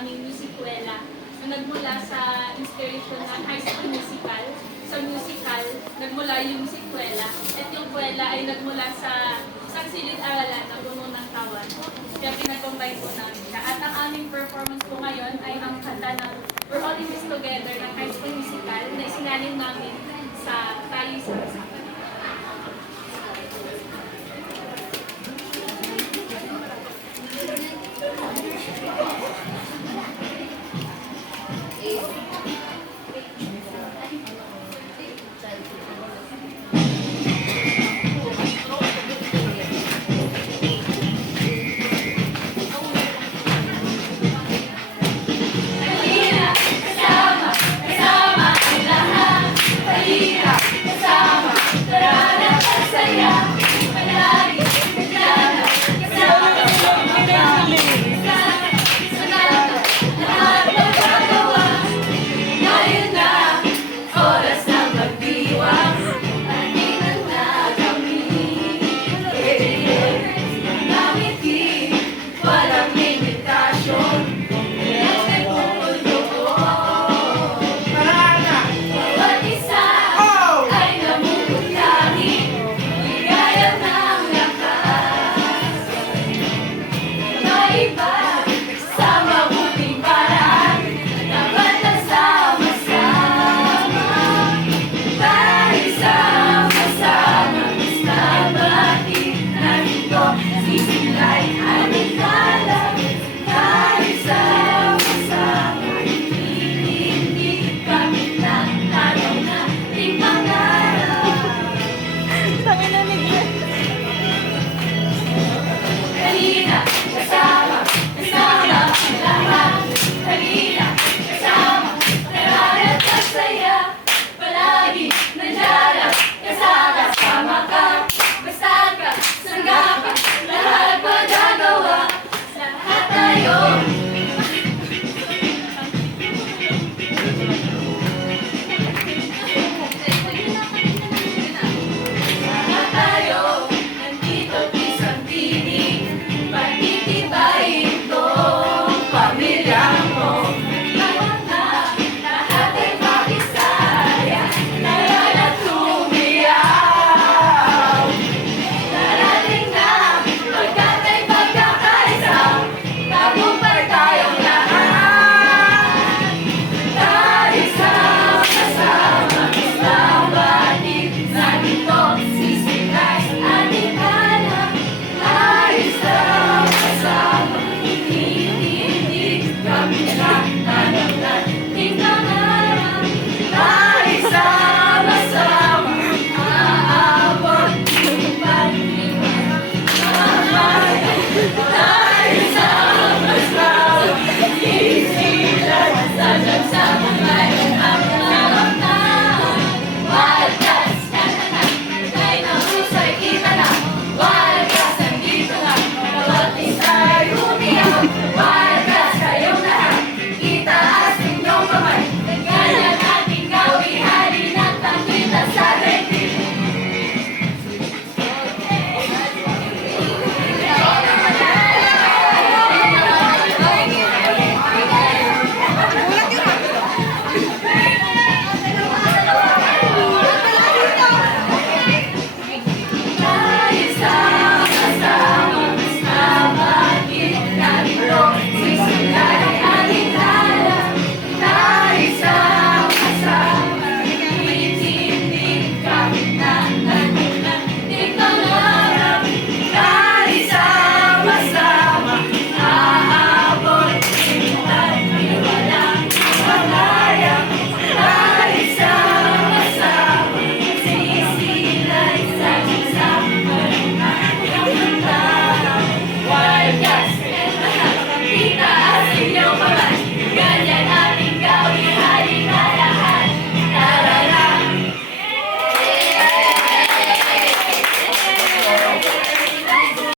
aming musicuela na nagmula sa inspiration ng High School Musical. Sa musical, nagmula yung musicuela. At yung kuwela ay nagmula sa isang silid-aralan na puno ng tawan. Kaya pinag-combine po namin siya. At ang aming performance po ngayon ay ang kanta ng We're All In This Together ng High School Musical na isinalin namin sa Tayo Sa